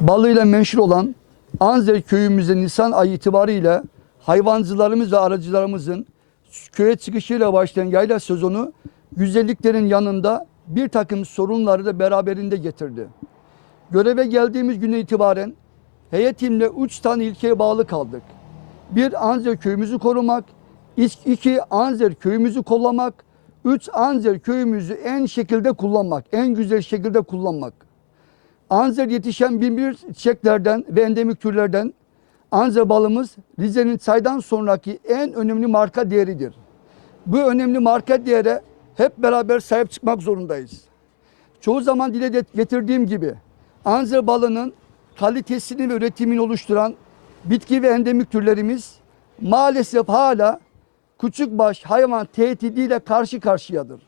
balığıyla menşur olan Anzer köyümüzde Nisan ayı itibariyle hayvancılarımız ve aracılarımızın köye çıkışıyla başlayan yayla sezonu güzelliklerin yanında bir takım sorunları da beraberinde getirdi. Göreve geldiğimiz güne itibaren heyetimle üç tane ilkeye bağlı kaldık. Bir Anzer köyümüzü korumak, iki Anzer köyümüzü kollamak, üç Anzer köyümüzü en şekilde kullanmak, en güzel şekilde kullanmak. Anzer yetişen binbir çiçeklerden ve endemik türlerden Anzer balımız Rize'nin çaydan sonraki en önemli marka değeridir. Bu önemli marka değere hep beraber sahip çıkmak zorundayız. Çoğu zaman dile getirdiğim gibi Anzer balının kalitesini ve üretimini oluşturan bitki ve endemik türlerimiz maalesef hala küçükbaş hayvan tehdidiyle karşı karşıyadır.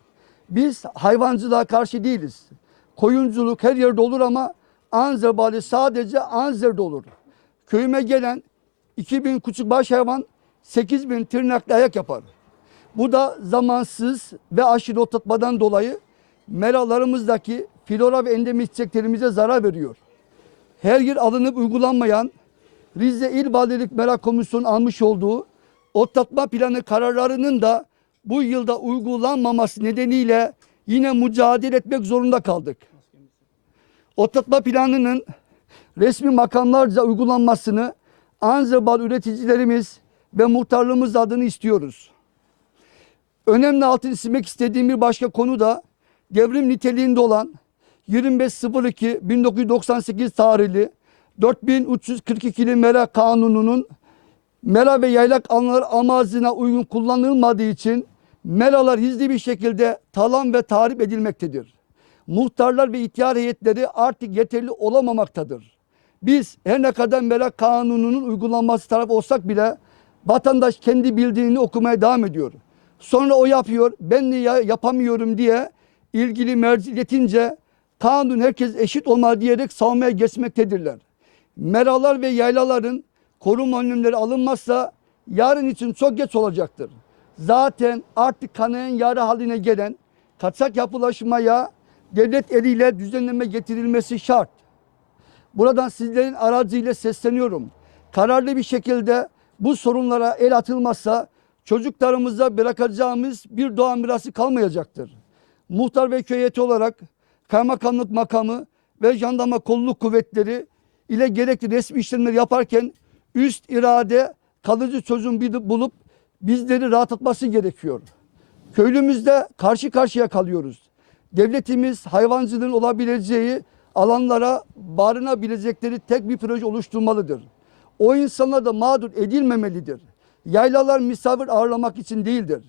Biz hayvancılığa karşı değiliz. Koyunculuk her yerde olur ama Anzer balı sadece Anzer'de olur. Köyüme gelen 2000 küçükbaş hayvan 8000 tırnaklı ayak yapar. Bu da zamansız ve aşırı otlatmadan dolayı meralarımızdaki flora ve endemik çiçeklerimize zarar veriyor. Her yıl alınıp uygulanmayan Rize İl Valilik Mera Komisyonu almış olduğu otlatma planı kararlarının da bu yılda uygulanmaması nedeniyle yine mücadele etmek zorunda kaldık. Otlatma planının resmi makamlarca uygulanmasını Anzebal üreticilerimiz ve muhtarlığımız adını istiyoruz. Önemli altını çizmek istediğim bir başka konu da devrim niteliğinde olan 25.02.1998 tarihli 4342'li Mera Kanunu'nun mera ve yaylak alanları amacına uygun kullanılmadığı için meralar hizli bir şekilde talan ve tahrip edilmektedir. Muhtarlar ve ihtiyar heyetleri artık yeterli olamamaktadır. Biz her ne kadar mera kanununun uygulanması taraf olsak bile vatandaş kendi bildiğini okumaya devam ediyor. Sonra o yapıyor, ben niye yapamıyorum diye ilgili merci iletince kanun herkes eşit olmalı diyerek savunmaya geçmektedirler. Meralar ve yaylaların koruma önlemleri alınmazsa yarın için çok geç olacaktır. Zaten artık kanayan yara haline gelen kaçak yapılaşmaya devlet eliyle düzenleme getirilmesi şart. Buradan sizlerin aracıyla sesleniyorum. Kararlı bir şekilde bu sorunlara el atılmazsa çocuklarımıza bırakacağımız bir doğa mirası kalmayacaktır. Muhtar ve köy heyeti olarak kaymakamlık makamı ve jandarma kolluk kuvvetleri ile gerekli resmi işlemleri yaparken üst irade kalıcı çözüm bulup bizleri rahatlatması gerekiyor. Köylümüzde karşı karşıya kalıyoruz. Devletimiz hayvancılığın olabileceği alanlara barınabilecekleri tek bir proje oluşturmalıdır. O insanlar da mağdur edilmemelidir. Yaylalar misafir ağırlamak için değildir.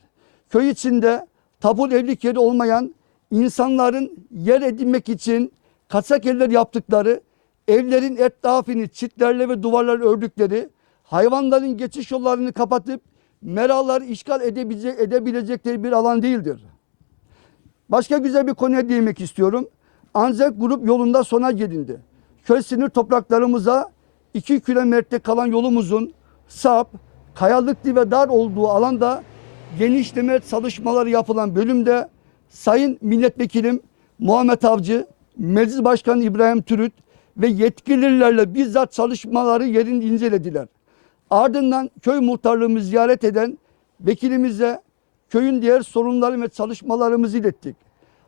Köy içinde tabul evlilik yeri olmayan insanların yer edinmek için kaçak evler yaptıkları, evlerin etrafını çitlerle ve duvarlarla ördükleri, hayvanların geçiş yollarını kapatıp meraları işgal edebilecek, edebilecekleri bir alan değildir. Başka güzel bir konuya değinmek istiyorum. Anzek grup yolunda sona gelindi. Köy sınır topraklarımıza 2 kilometre kalan yolumuzun sap, kayalıklı ve dar olduğu alanda genişleme çalışmaları yapılan bölümde Sayın Milletvekilim Muhammed Avcı, Meclis Başkanı İbrahim Türüt ve yetkililerle bizzat çalışmaları yerinde incelediler. Ardından köy muhtarlığımızı ziyaret eden vekilimize köyün diğer sorunları ve çalışmalarımızı ilettik.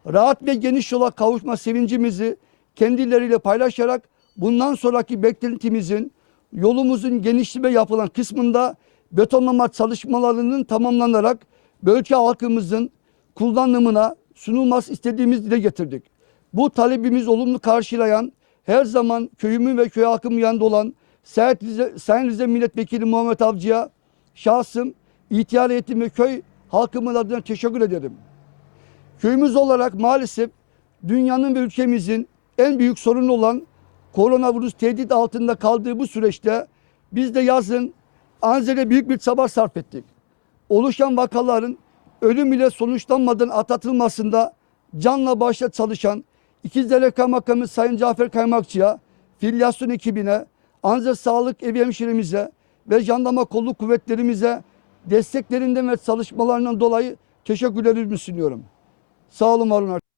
Rahat ve geniş yola kavuşma sevincimizi kendileriyle paylaşarak bundan sonraki beklentimizin yolumuzun genişleme yapılan kısmında betonlama çalışmalarının tamamlanarak bölge halkımızın kullanımına sunulması istediğimiz dile getirdik. Bu talebimiz olumlu karşılayan her zaman köyümün ve köy halkımın yanında olan Sayın Rize, Sayın Rize Milletvekili Muhammed Avcı'ya şahsım, ihtiyar heyetim ve köy halkımın adına teşekkür ederim. Köyümüz olarak maalesef dünyanın ve ülkemizin en büyük sorunu olan koronavirüs tehdit altında kaldığı bu süreçte biz de yazın Anzer'e büyük bir çaba sarf ettik. Oluşan vakaların ölüm ile sonuçlanmadan atlatılmasında canla başla çalışan İkizdere Kaymakamı Sayın Cafer Kaymakçı'ya, filyasyon ekibine, Anzer Sağlık Evi Hemşiremize ve jandarma kolluk kuvvetlerimize desteklerinden ve çalışmalarından dolayı teşekkürlerimi sunuyorum. Sağ olun var olun.